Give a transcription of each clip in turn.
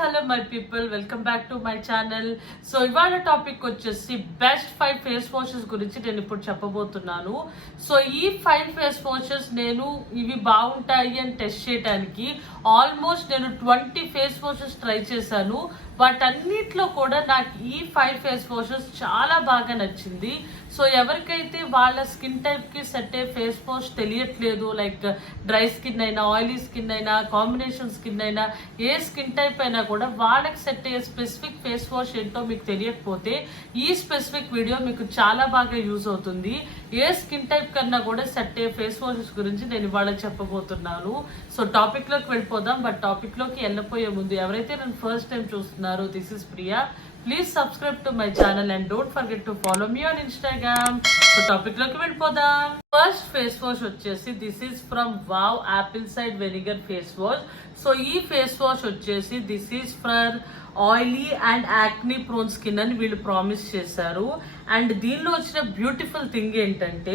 Hello my people, welcome back to my channel. So ఇవాళ topic వచ్చేసి best 5 face washes గురించి నేను ఇప్పుడు చెప్పబోతున్నాను. సో ఈ 5 ఫేస్ వాషెస్ నేను ఇవి బాగుంటాయి అని టెస్ట్ చేయడానికి ఆల్మోస్ట్ నేను 20 ఫేస్ వాషెస్ ట్రై చేశాను. వాటన్నిటిలో కూడా నాకు ఈ 5 ఫేస్ వాషెస్ చాలా బాగా నచ్చింది. సో ఎవరికైతే వాళ్ళ స్కిన్ టైప్కి సెట్ అయ్యే ఫేస్ వాష్ తెలియట్లేదు, లైక్ డ్రై స్కిన్ అయినా, ఆయిలీ స్కిన్ అయినా, కాంబినేషన్ స్కిన్ అయినా, ఏ స్కిన్ టైప్ అయినా కూడా వాళ్ళకి సెట్ అయ్యే స్పెసిఫిక్ ఫేస్ వాష్ ఏంటో మీకు తెలియకపోతే ఈ స్పెసిఫిక్ వీడియో మీకు చాలా బాగా యూజ్ అవుతుంది. ఏ స్కిన్ టైప్ కన్నా కూడా సెట్ అయ్యే ఫేస్ వాషెస్ గురించి నేను ఇవాళ చెప్పబోతున్నాను. సో టాపిక్లోకి వెళ్ళిపోదాం. బట్ టాపిక్లోకి వెళ్ళిపోయే ముందు ఎవరైతే నేను ఫస్ట్ టైం చూస్తున్నారో, this is Priya. Please subscribe to my channel and don't forget to follow me on Instagram. So topic loki velipodam. First face wash vachesi this is from Wow apple cider vinegar face wash. So ee face wash vachesi this is for oily and acne prone skin అని వీళ్ళు promise చేశారు. And దీనిలో వచ్చిన beautiful thing ఏంటంటే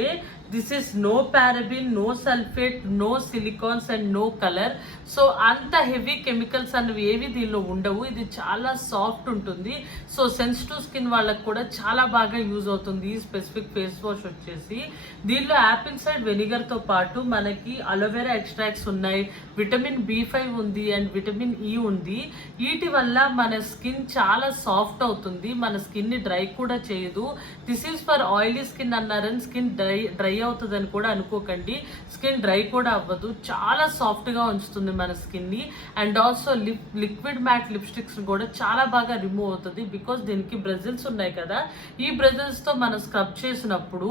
this is no paraben, no sulphate, no silicones and no colour. So అంత heavy chemicals అనేవి ఏవి దీనిలో ఉండవు. ఇది చాలా సాఫ్ట్ ఉంటుంది. సో సెన్సిటివ్ స్కిన్ వాళ్ళకి కూడా చాలా బాగా యూజ్ అవుతుంది ఈ స్పెసిఫిక్ ఫేస్ వాష్ వచ్చేసి. దీనిలో యాపిల్ సైడ్ వెనిగర్తో పాటు మనకి అలోవెరా ఎక్స్ట్రాక్ట్స్ ఉన్నాయి, విటమిన్ B5 ఉంది అండ్ విటమిన్ E ఉంది. వీటి వల్ల మన స్కిన్ చాలా సాఫ్ట్ అవుతుంది, మన స్కిన్ ని డ్రై కూడా చేయదు. This is for oily skin అన్నారని స్కిన్ డ్రై అవుతుంది అని కూడా అనుకోకండి. స్కిన్ డ్రై కూడా అవ్వదు, చాలా సాఫ్ట్ గా ఉంచుతుంది మన స్కిన్ ని. And also liquid mat lipsticks కూడా చాలా బాగా రిమూవ్ అవుతుంది. బికాస్ దీనికి బ్రెజిల్స్ ఉన్నాయి కదా, ఈ బ్రెజిల్స్ తో మనం స్క్రబ్ చేసినప్పుడు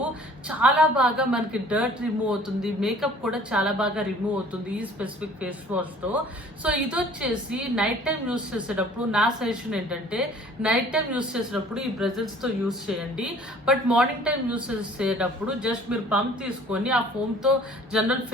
చాలా బాగా మనకి డర్ట్ రిమూవ్ అవుతుంది, మేకప్ కూడా చాలా బాగా రిమూవ్ అవుతుంది ఈ స్పెసిఫిక్ ఫేస్ వాష్ తో. సో ఇది వచ్చేసి నైట్ టైం యూస్ చేసేటప్పుడు నా సజెషన్ ఏంటంటే నైట్ టైం యూస్ చేసేటప్పుడు ఈ బ్రెజిల్స్ తో యూస్ చేయండి. బట్ మార్నింగ్ టైం యూస్ చేసేటప్పుడు జస్ట్ మీరు పంప్ తీసుకొని ఆ ఫోమ్ తో జనరల్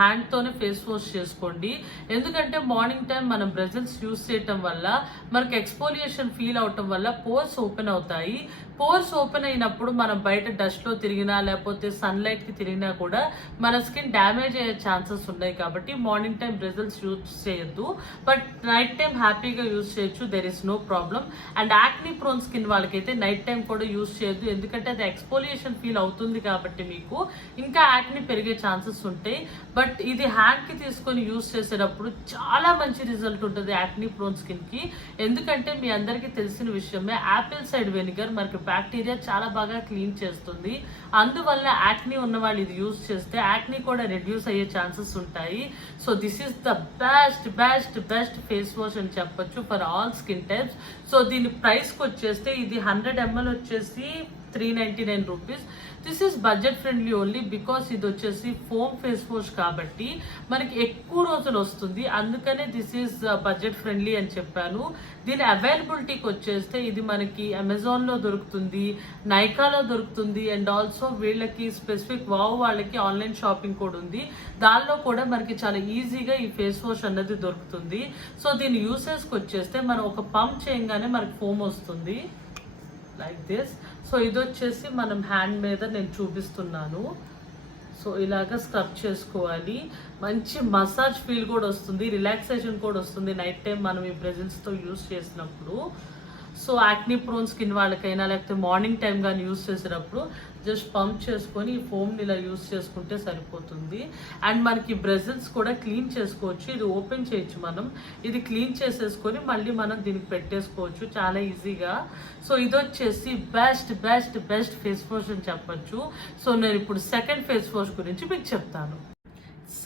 హ్యాండ్ తోనే ఫేస్ వాష్ చేసుకోండి. ఎందుకంటే మార్నింగ్ టైం మనం బ్రెజిల్స్ యూస్ చేయటం వల్ల మనకి ఎక్స్పోలియేషన్ ఫీల్ అవటం వల్ల పోర్స్ ఓపెన్ అవుతాయి. పోర్స్ ఓపెన్ అయినప్పుడు మనం బయట డస్ట్ లో తిరిగినా లేకపోతే సన్లైట్ కి తిరిగినా కూడా మన స్కిన్ డ్యామేజ్ అయ్యే ఛాన్సెస్ ఉన్నాయి. కాబట్టి మార్నింగ్ టైం బ్రెజిల్స్ యూజ్ చేయొద్దు, బట్ నైట్ టైం హ్యాపీగా యూజ్ చేయొచ్చు, there is no problem. And acne prone skin వాళ్ళకైతే నైట్ టైం కూడా యూజ్ చేయొద్దు, ఎందుకంటే అది ఎక్స్పోలియేషన్ ఫీల్ అవుతుంది కాబట్టి మీకు ఇంకా యాక్నీ పెరిగే ఛాన్సెస్ ఉంటాయి. బట్ ఇది హ్యాండ్ కి తీసుకొని యూజ్ చేసేటప్పుడు చాలా మంచి రిజల్ట్ ఉంటుంది యాక్నీ ప్రోన్ స్కిన్ కి. ఎందుకంటే మీ అందరికీ తెలిసిన విషయమే, యాపిల్ సైడ్ వెనిగర్ మనకి బ్యాక్టీరియా చాలా బాగా క్లీన్ చేస్తుంది. అందువల్ల యాక్నీ ఉన్న వాళ్ళు ఇది యూజ్ చేస్తే యాక్నీ కూడా రెడ్యూస్ అయ్యే ఛాన్సెస్ ఉంటాయి. So this is the best face wash అని చెప్పొచ్చు for all skin types. So దీని ప్రైస్కి వచ్చేస్తే ఇది 100 ml వచ్చేసి 399 rupees. This is budget friendly only because ఇది వచ్చేసి ఫోమ్ ఫేస్ వాష్ కాబట్టి మనకి ఎక్కువ రోజులు వస్తుంది. అందుకనే దిస్ ఈస్ బడ్జెట్ ఫ్రెండ్లీ అని చెప్పాను. దీని అవైలబిలిటీకి వచ్చేస్తే ఇది మనకి అమెజాన్లో దొరుకుతుంది, నైకాలో దొరుకుతుంది అండ్ ఆల్సో వీళ్ళకి స్పెసిఫిక్ వావ్ వాళ్ళకి ఆన్లైన్ షాపింగ్ కూడా ఉంది. దానిలో కూడా మనకి చాలా ఈజీగా ఈ ఫేస్ వాష్ అన్నది దొరుకుతుంది. సో దీని యూసేజ్కి వచ్చేస్తే మనం ఒక పంప్ చేయగానే మనకి ఫోమ్ వస్తుంది లైక్ దిస్. సో ఇది వచ్చేసి మనం హ్యాండ్ మీద నేను చూపిస్తున్నాను. సో ఇలాగ స్క్రబ్ చేసుకోవాలి. మంచి మసాజ్ ఫీల్ కూడా వస్తుంది, రిలాక్సేషన్ కూడా వస్తుంది నైట్ టైం మనం ఈ బ్రెజిల్స్తో యూస్ చేసినప్పుడు. సో యాక్నీ ప్రోన్ స్కిన్ వాళ్ళకైనా లేకపోతే మార్నింగ్ టైం కానీ యూస్ చేసేటప్పుడు జస్ట్ పంప్ చేసుకొని ఈ ఫోమ్ని ఇలా యూస్ చేసుకుంటే సరిపోతుంది. అండ్ మనకి బ్రెజిల్స్ కూడా క్లీన్ చేసుకోవచ్చు. ఇది ఓపెన్ చేయొచ్చు, మనం ఇది క్లీన్ చేసేసుకొని మళ్ళీ మనం దీనికి పెట్టేసుకోవచ్చు చాలా ఈజీగా. సో ఇది వచ్చేసి బెస్ట్ ఫేస్ వాష్ అని చెప్పచ్చు. సో నేను ఇప్పుడు సెకండ్ ఫేస్ వాష్ గురించి మీకు చెప్తాను.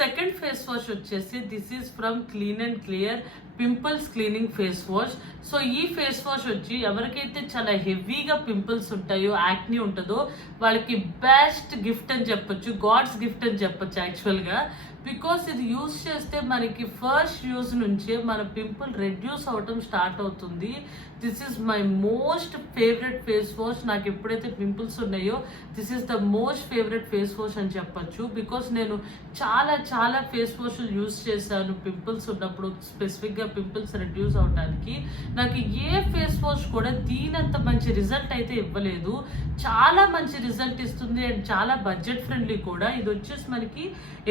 సెకండ్ ఫేస్ వాష్ వచ్చేసి this is from clean and clear pimples cleaning face wash. So ఈ ఫేస్ వాష్ వచ్చి ఎవరికైతే చాలా హెవీగా పింపుల్స్ ఉంటాయో, యాక్నీ ఉంటుందో వాళ్ళకి బెస్ట్ గిఫ్ట్ అని చెప్పొచ్చు, గాడ్స్ గిఫ్ట్ అని చెప్పొచ్చు యాక్చువల్గా. బికాస్ ఇది యూజ్ చేస్తే మనకి ఫస్ట్ యూజ్ నుంచే మన పింపుల్ రెడ్యూస్ అవటం స్టార్ట్ అవుతుంది. This is my most favourite face wash. నాకు ఎప్పుడైతే పింపుల్స్ ఉన్నాయో this is the most favourite face wash అని చెప్పొచ్చు. బికాస్ నేను చాలా ఫేస్ వాష్లు యూజ్ చేశాను పింపుల్స్ ఉన్నప్పుడు, స్పెసిఫిక్గా పింపుల్స్ రెడ్యూస్ అవడానికి. నాకు ఏ ఫేస్ వాష్ కూడా దీనంత మంచి రిజల్ట్ అయితే ఇవ్వలేదు. చాలా మంచి రిజల్ట్ ఇస్తుంది అండ్ చాలా బడ్జెట్ ఫ్రెండ్లీ కూడా. ఇది వచ్చేసి మనకి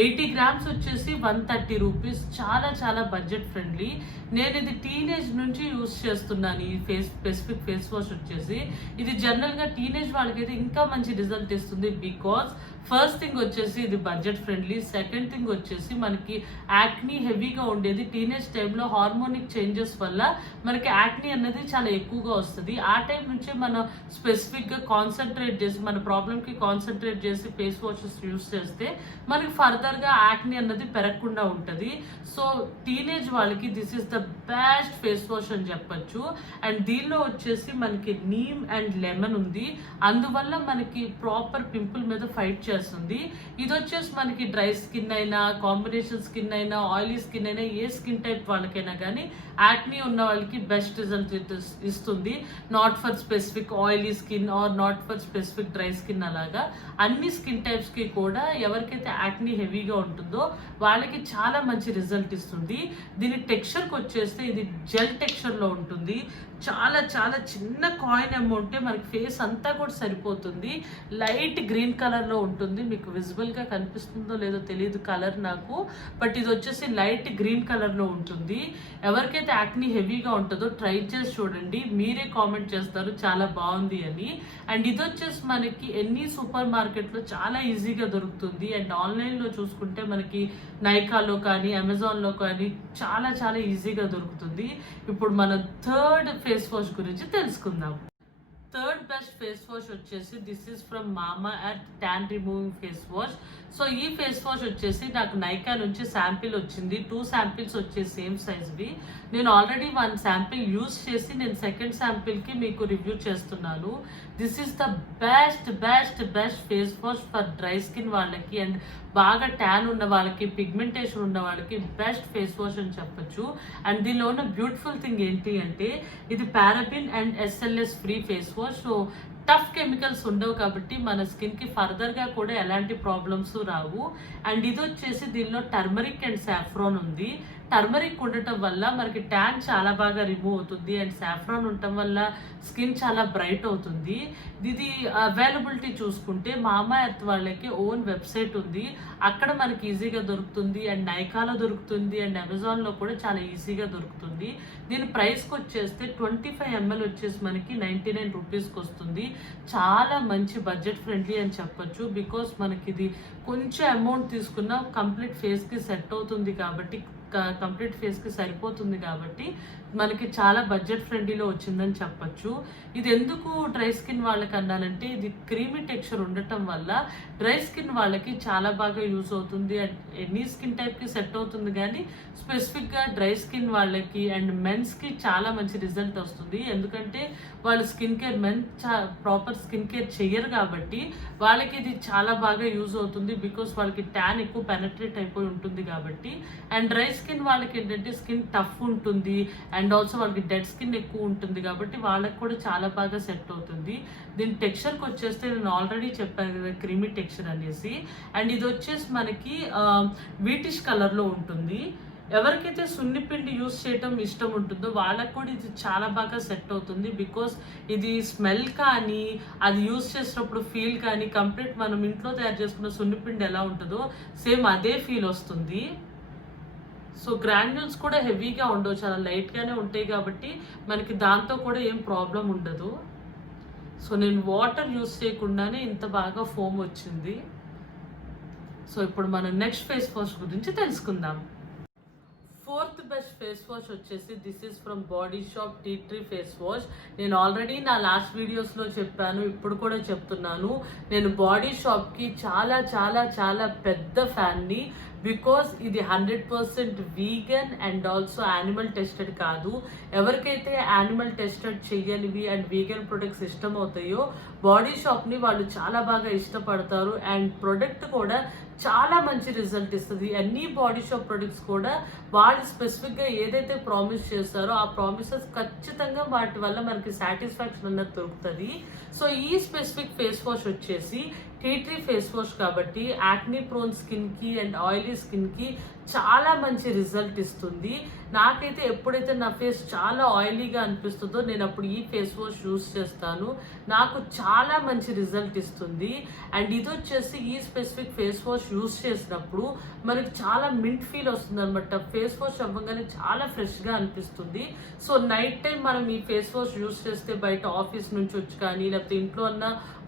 80 grams గ్రామ్స్ వచ్చేసి 130 రూపీస్, చాలా చాలా బడ్జెట్ ఫ్రెండ్లీ. నేను ఇది టీనేజ్ నుంచి యూస్ చేస్తున్నాను. ఈ స్పెసిఫిక్ ఫేస్ వాష్ వచ్చేసి ఇది జనరల్గా టీనేజ్ వాళ్ళకైతే ఇంకా మంచి రిజల్ట్ ఇస్తుంది. బికాస్ ఫస్ట్ థింగ్ వచ్చేసి ఇది బడ్జెట్ ఫ్రెండ్లీ. సెకండ్ థింగ్ వచ్చేసి మనకి యాక్నీ హెవీగా ఉండేది టీనేజ్ టైంలో హార్మోనిక్ చేంజెస్ వల్ల మనకి యాక్నీ అనేది చాలా ఎక్కువగా వస్తుంది. ఆ టైం నుంచే మనం స్పెసిఫిక్గా కాన్సన్ట్రేట్ చేసి మన ప్రాబ్లమ్కి కాన్సన్ట్రేట్ చేసి ఫేస్ వాషెస్ యూస్ చేస్తే మనకి ఫర్దర్గా యాక్నీ అన్నది పెరగకుండా ఉంటుంది. సో టీనేజ్ వాళ్ళకి this is the best face wash అని చెప్పచ్చు. అండ్ దీనిలో వచ్చేసి మనకి నీమ్ అండ్ లెమన్ ఉంది, అందువల్ల మనకి ప్రాపర్ పింపుల్ మీద ఫైట్ చేస్తుంది. ఇది వచ్చేసి మనకి డ్రై స్కిన్ అయినా, కాంబినేషన్ స్కిన్ అయినా, ఆయిలీ స్కిన్ అయినా, ఏ స్కిన్ టైప్ వాళ్ళకైనా కానీ యాక్నీ ఉన్న వాళ్ళకి బెస్ట్ రిజల్ట్ ఇస్తుంది. Not for specific oily skin or not for specific dry skin, అలాగా అన్ని స్కిన్ టైప్స్కి కూడా ఎవరికైతే యాక్నీ హెవీగా ఉంటుందో వాళ్ళకి చాలా మంచి రిజల్ట్ ఇస్తుంది. దీని టెక్స్చర్కి వచ్చేస్తే ఇది జెల్ టెక్స్చర్లో ఉంటుంది. చాలా చాలా చిన్న కాయిన్ అమౌంటే మనకి ఫేస్ అంతా కూడా సరిపోతుంది. లైట్ గ్రీన్ కలర్లో ఉంటుంది. మీకు విజిబుల్గా కనిపిస్తుందో లేదో తెలియదు కలర్ నాకు, బట్ ఇది వచ్చేసి లైట్ గ్రీన్ కలర్లో ఉంటుంది. ఎవరికైతే యాక్నీ హెవీగా ఉంటుందో ట్రై చేసి చూడండి, మీరే కామెంట్ చేస్తారు చాలా బాగుంది అని. అండ్ ఇది వచ్చేసి మనకి ఎన్ని సూపర్ మార్కెట్లో చాలా ఈజీగా దొరుకుతుంది. అండ్ ఆన్లైన్లో చూసుకుంటే మనకి నైకాలో కానీ అమెజాన్లో కానీ చాలా చాలా ఈజీగా దొరుకుతుంది. ఇప్పుడు మన థర్డ్ ఫేస్ వాష్ గురించి తెలుసుకుందాం. థర్డ్ బెస్ట్ ఫేస్ వాష్ వచ్చేసి దిస్ ఈస్ ఫ్రమ్ మామా earth tan removing face wash. So ఈ ఫేస్ వాష్ వచ్చేసి నాకు నైకా నుంచి శాంపిల్ వచ్చింది. 2 శాంపిల్స్ వచ్చేసి సేమ్ సైజ్వి. నేను ఆల్రెడీ 1 శాంపిల్ యూస్ చేసి నేను సెకండ్ శాంపిల్కి మీకు రివ్యూ చేస్తున్నాను. This is the best best best face wash for dry skin వాళ్ళకి అండ్ బాగా ట్యాన్ ఉన్న వాళ్ళకి, పిగ్మెంటేషన్ ఉన్న వాళ్ళకి బెస్ట్ ఫేస్ వాష్ అని చెప్పొచ్చు. అండ్ దీనిలో ఉన్న బ్యూటిఫుల్ థింగ్ ఏంటి అంటే ఇది paraben and SLS free face wash. So tough chemicals ఉండవు కాబట్టి మన స్కిన్కి ఫర్దర్గా కూడా ఎలాంటి ప్రాబ్లమ్స్ రావు. అండ్ ఇది వచ్చేసి దీనిలో టర్మరిక్ అండ్ సాఫ్రాన్ ఉంది. టర్మరిక్ ఉండటం వల్ల మనకి ట్యాన్ చాలా బాగా రిమూవ్ అవుతుంది. అండ్ సాఫ్రాన్ ఉండటం వల్ల స్కిన్ చాలా బ్రైట్ అవుతుంది. ఇది అవైలబిలిటీ చూసుకుంటే మామా ఎర్త్ వాళ్ళకి ఓన్ వెబ్సైట్ ఉంది, అక్కడ మనకి ఈజీగా దొరుకుతుంది. అండ్ నైకాలో దొరుకుతుంది అండ్ అమెజాన్లో కూడా చాలా ఈజీగా దొరుకుతుంది. దీని ప్రైస్కి వచ్చేస్తే 25 ml వచ్చేసి మనకి 99 రూపీస్కి వస్తుంది. చాలా మంచి బడ్జెట్ ఫ్రెండ్లీ అని చెప్పొచ్చు. బికాస్ మనకి ఇది కొంచెం అమౌంట్ తీసుకున్న కంప్లీట్ ఫేస్కి సెట్ అవుతుంది కాబట్టి, కంప్లీట్ ఫేస్కి సరిపోతుంది కాబట్టి మనకి చాలా బడ్జెట్ ఫ్రెండ్లీలో వచ్చిందని చెప్పచ్చు. ఇది ఎందుకు డ్రై స్కిన్ వాళ్ళకి అన్నానంటే ఇది క్రీమీ టెక్స్చర్ ఉండటం వల్ల డ్రై స్కిన్ వాళ్ళకి చాలా బాగా యూజ్ అవుతుంది. అండ్ ఎనీ స్కిన్ టైప్కి సెట్ అవుతుంది, కానీ స్పెసిఫిక్గా డ్రై స్కిన్ వాళ్ళకి అండ్ మెన్స్కి చాలా మంచి రిజల్ట్ వస్తుంది. ఎందుకంటే వాళ్ళు skin care proper skin care చెయ్యరు కాబట్టి వాళ్ళకి ఇది చాలా బాగా యూజ్ అవుతుంది. బికాస్ వాళ్ళకి ట్యాన్ ఎక్కువ పెనట్రేట్ అయిపోయి ఉంటుంది కాబట్టి. అండ్ డ్రై స్కిన్ వాళ్ళకి ఏంటంటే స్కిన్ టఫ్ ఉంటుంది అండ్ ఆల్సో వాళ్ళకి డెడ్ స్కిన్ ఎక్కువ ఉంటుంది కాబట్టి వాళ్ళకి కూడా చాలా బాగా సెట్ అవుతుంది. దీని టెక్స్చర్కి వచ్చేస్తే నేను ఆల్రెడీ చెప్పాను కదా క్రీమీ టెక్స్చర్ అనేసి. అండ్ ఇది వచ్చేసి మనకి వీటిష్ కలర్లో ఉంటుంది. ఎవరికైతే సున్నిపిండి యూస్ చేయటం ఇష్టం ఉంటుందో వాళ్ళకు కూడా ఇది చాలా బాగా సెట్ అవుతుంది. బికాస్ ఇది స్మెల్ కానీ అది యూస్ చేసినప్పుడు ఫీల్ కానీ కంప్లీట్ మనం ఇంట్లో తయారు చేసుకున్న సున్నిపిండి ఎలా ఉంటుందో సేమ్ అదే ఫీల్ వస్తుంది. సో గ్రాన్యూల్స్ కూడా హెవీగా ఉండవు, చాలా లైట్గానే ఉంటాయి కాబట్టి మనకి దాంతో కూడా ఏం ప్రాబ్లం ఉండదు. సో నేను వాటర్ యూస్ చేయకుండానే ఇంత బాగా ఫోమ్ వచ్చింది. సో ఇప్పుడు మనం నెక్స్ట్ ఫేస్ వాష్ గురించి తెలుసుకుందాం. ఫోర్త్ బెస్ట్ ఫేస్ వాష్ వచ్చేసి this is from Body Shop tea tree face wash. నేను ఆల్రెడీ నా లాస్ట్ వీడియోస్లో చెప్పాను, ఇప్పుడు కూడా చెప్తున్నాను, నేను బాడీ షాప్కి చాలా చాలా చాలా పెద్ద ఫ్యాన్ని. బికాస్ ఇది 100% vegan and also animal tested కాదు. ఎవరికైతే యానిమల్ టెస్టెడ్ చెయ్యనివి అండ్ వీగన్ ప్రొడక్ట్స్ ఇష్టం అవుతాయో బాడీ షాప్ని వాళ్ళు చాలా బాగా ఇష్టపడతారు. అండ్ ప్రొడక్ట్ కూడా చాలా మంచి రిజల్ట్ ఇస్తుంది. అన్ని బాడీ షాప్ ప్రొడక్ట్స్ కూడా వాళ్ళు స్పెసిఫిక్గా ఏదైతే ప్రామిస్ చేస్తారో ఆ ప్రామిసెస్ ఖచ్చితంగా వాటి వల్ల మనకి సాటిస్ఫాక్షన్ అన్నది దొరుకుతుంది. సో ఈ స్పెసిఫిక్ ఫేస్ వాష్ వచ్చేసి టీ ట్రీ ఫేస్ వాష్ కాబట్టి యాక్నీ ప్రోన్ స్కిన్కి అండ్ ఆయిలీ స్కిన్కి చాలా మంచి రిజల్ట్ ఇస్తుంది. నాకైతే ఎప్పుడైతే నా ఫేస్ చాలా ఆయిలీగా అనిపిస్తుందో నేను అప్పుడు ఈ ఫేస్ వాష్ యూస్ చేస్తాను. నాకు చాలా మంచి రిజల్ట్ ఇస్తుంది. అండ్ ఇది వచ్చేసి ఈ స్పెసిఫిక్ ఫేస్ వాష్ యూస్ చేసినప్పుడు మనకి చాలా మింట్ ఫీల్ వస్తుంది అనమాట. ఫేస్ వాష్ అవ్వగానే చాలా ఫ్రెష్గా అనిపిస్తుంది. సో నైట్ టైం మనం ఈ ఫేస్ వాష్ యూస్ చేస్తే బయట ఆఫీస్ నుంచి వచ్చి కానీ లేకపోతే ఇంట్లో ఉన్న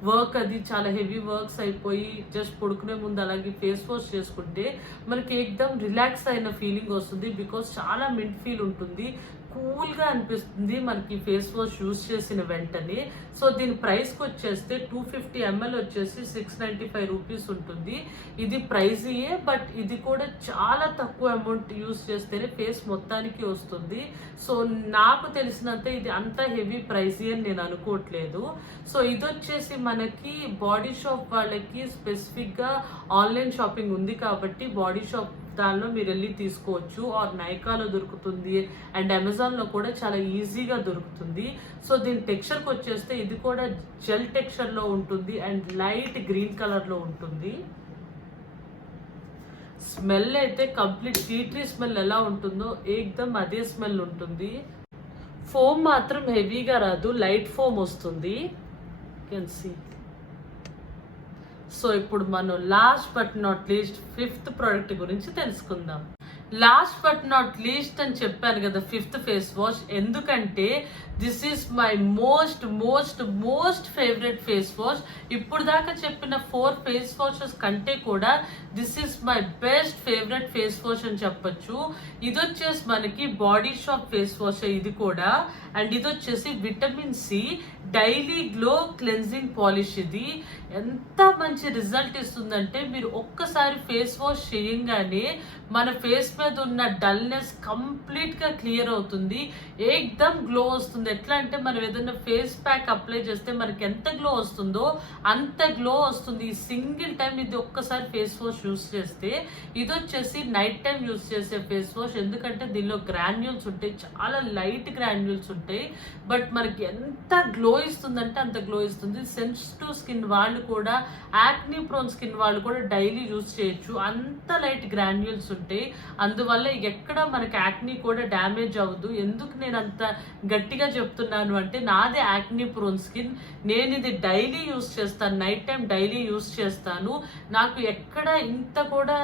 వర్క్ అది చాలా హెవీ వర్క్స్ అయిపోయి జస్ట్ పడుకునే ముందు అలాగే ఫేస్ వాష్ చేసుకుంటే మనకి ఏకదమ్ రిలాక్స్ అయిన ఫీలింగ్ వస్తుంది. బికాస్ చాలా మింట్ ఫీల్ ఉంటుంది, కూల్గా అనిపిస్తుంది మనకి ఫేస్ వాష్ యూస్ చేసిన వెంటనే. సో దీని ప్రైస్కి వచ్చేస్తే 250 ml వచ్చేసి 695 రూపీస్ ఉంటుంది. ఇది ప్రైజీయే, బట్ ఇది కూడా చాలా తక్కువ అమౌంట్ యూస్ చేస్తేనే ఫేస్ మొత్తానికి వస్తుంది. సో నాకు తెలిసినంత ఇది అంత హెవీ ప్రైజీ అని నేను అనుకోవట్లేదు. సో ఇది వచ్చేసి మనకి బాడీ షాప్ వాళ్ళకి స్పెసిఫిక్గా ఆన్లైన్ షాపింగ్ ఉంది కాబట్టి బాడీ షాప్ దానిలో మీరు వెళ్ళి తీసుకోవచ్చు. ఆర్ నైకాలో దొరుకుతుంది అండ్ అమెజాన్లో కూడా చాలా ఈజీగా దొరుకుతుంది. సో దీని టెక్స్చర్కి వచ్చేస్తే ఇది కూడా జెల్ టెక్స్చర్లో ఉంటుంది అండ్ లైట్ గ్రీన్ కలర్లో ఉంటుంది. స్మెల్ అయితే కంప్లీట్ టీ ట్రీ స్మెల్ ఎలా ఉంటుందో ఏకదమ్ అదే స్మెల్ ఉంటుంది. ఫోమ్ మాత్రం హెవీగా రాదు, లైట్ ఫోమ్ వస్తుంది. Can see. సో ఇప్పుడు మనం last but not least 5th product గురించి తెలుసుకుందాం. లాస్ట్ బట్ నాట్ లీస్ట్ అని చెప్పాను కదా 5th ఫేస్ వాష్, ఎందుకంటే this is my most most most favourite face wash. ఇప్పుడు దాకా చెప్పిన 4 ఫేస్ వాషెస్ కంటే కూడా this is my best favourite face wash అని చెప్పొచ్చు. ఇది వచ్చేసి మనకి బాడీ షాప్ ఫేస్ వాష్ ఇది కూడా. అండ్ ఇది వచ్చేసి vitamin C daily glow cleansing polish. ఇది ఎంత మంచి రిజల్ట్ ఇస్తుందంటే మీరు ఒక్కసారి ఫేస్ వాష్ చేయంగానే మన ఫేస్ మీద ఉన్న డల్నెస్ కంప్లీట్గా క్లియర్ అవుతుంది, ఏకదమ్ గ్లో వస్తుంది. ఎట్లా అంటే మనం ఏదైనా ఫేస్ ప్యాక్ అప్లై చేస్తే మనకి ఎంత గ్లో వస్తుందో అంత గ్లో వస్తుంది ఈ సింగిల్ టైం ఇది ఒక్కసారి ఫేస్ వాష్ యూస్ చేస్తే. ఇది వచ్చేసి నైట్ టైం యూస్ చేసే ఫేస్ వాష్, ఎందుకంటే దీనిలో గ్రాన్యూల్స్ ఉంటాయి, చాలా లైట్ గ్రాన్యూల్స్ ఉంటాయి. బట్ మనకి ఎంత గ్లో ఇస్తుందంటే అంత గ్లో ఇస్తుంది. సెన్సిటివ్ స్కిన్ వాళ్ళు కూడా, యాక్నీ ప్రోన్ స్కిన్ వాళ్ళు కూడా డైలీ యూస్ చేయొచ్చు, అంత లైట్ గ్రాన్యూల్స్ ఉంటాయి. అందువల్ల ఎక్కడ మనకి యాక్నీ కూడా డ్యామేజ్ అవ్వదు. ఎందుకు నేను అంత గట్టిగా చెప్తున్నాను అంటే నాదే యాక్నీ ప్రోన్ స్కిన్, నేను ఇది డైలీ యూస్ చేస్తాను, నైట్ టైం డైలీ యూస్ చేస్తాను. నాకు ఎక్కడ ఇంత కూడా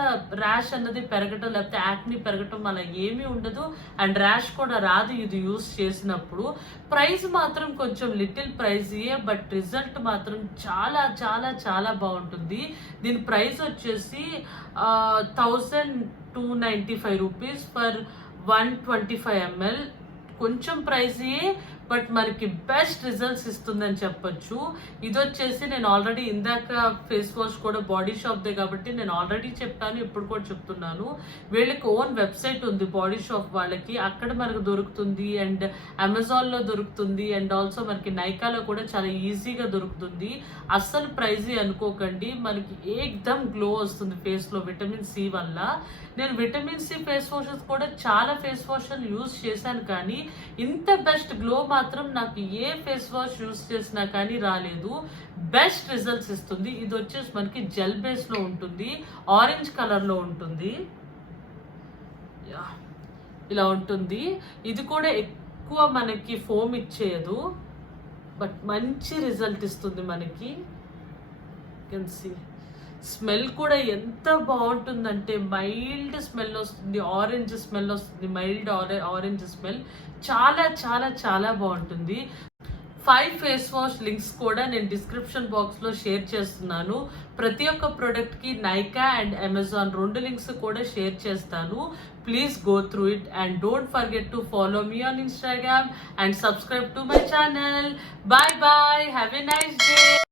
ర్యాష్ అన్నది పెరగటం లేకపోతే యాక్నీ పెరగటం అలా ఏమీ ఉండదు. అండ్ ర్యాష్ కూడా రాదు ఇది యూస్ చేసినప్పుడు. ప్రైస్ మాత్రం కొంచెం లిటిల్ ప్రైజీయే, బట్ రిజల్ట్ మాత్రం చాలా చాలా చాలా బాగుంటుంది. దీని ప్రైస్ వచ్చేసి 1295 రూపీస్ ఫర్ 125 ml. కొంచెం ప్రైజీయే, బట్ మనకి బెస్ట్ రిజల్ట్స్ ఇస్తుందని చెప్పొచ్చు. ఇది వచ్చేసి నేను ఆల్రెడీ ఇందాక ఫేస్ వాష్ కూడా బాడీ షాప్దే కాబట్టి నేను ఆల్రెడీ చెప్పాను, ఇప్పుడు కూడా చెప్తున్నాను. వీళ్ళకి ఓన్ వెబ్సైట్ ఉంది బాడీ షాప్ వాళ్ళకి, అక్కడ మనకు దొరుకుతుంది అండ్ అమెజాన్లో దొరుకుతుంది అండ్ ఆల్సో మనకి నైకాలో కూడా చాలా ఈజీగా దొరుకుతుంది. అస్సలు ప్రైజీ అనుకోకండి, మనకి ఏకదమ్ గ్లో వస్తుంది ఫేస్లో విటమిన్ సి వల్ల. నేను విటమిన్ సి ఫేస్ వాషెస్ కూడా చాలా ఫేస్ వాష్లు యూజ్ చేశాను, కానీ ఇంత బెస్ట్ గ్లో మాత్రం నాకు ఏ ఫేస్ వాష్ యూజ్ చేసినా కానీ రాలేదు. బెస్ట్ రిజల్ట్స్ ఇస్తుంది. ఇది వచ్చేసి మనకి జెల్ బేస్లో ఉంటుంది, ఆరెంజ్ కలర్లో ఉంటుంది, ఇలా ఉంటుంది. ఇది కూడా ఎక్కువ మనకి ఫోమ్ ఇచ్చేయదు, బట్ మంచి రిజల్ట్ ఇస్తుంది మనకి. Can see. స్మెల్ కూడా ఎంత బాగుంటుందంటే మైల్డ్ స్మెల్ వస్తుంది, ఆరెంజ్ స్మెల్ వస్తుంది, మైల్డ్ ఆరెంజ్ స్మెల్, చాలా చాలా చాలా బాగుంటుంది. 5 ఫేస్ వాష్ లింక్స్ కూడా నేను డిస్క్రిప్షన్ బాక్స్లో షేర్ చేస్తున్నాను. ప్రతి ఒక్క ప్రోడక్ట్కి నైకా అండ్ అమెజాన్ 2 లింక్స్ కూడా షేర్ చేస్తాను. Please go through it and don't forget to follow me on Instagram and subscribe to my channel. Bye bye. Have a nice day.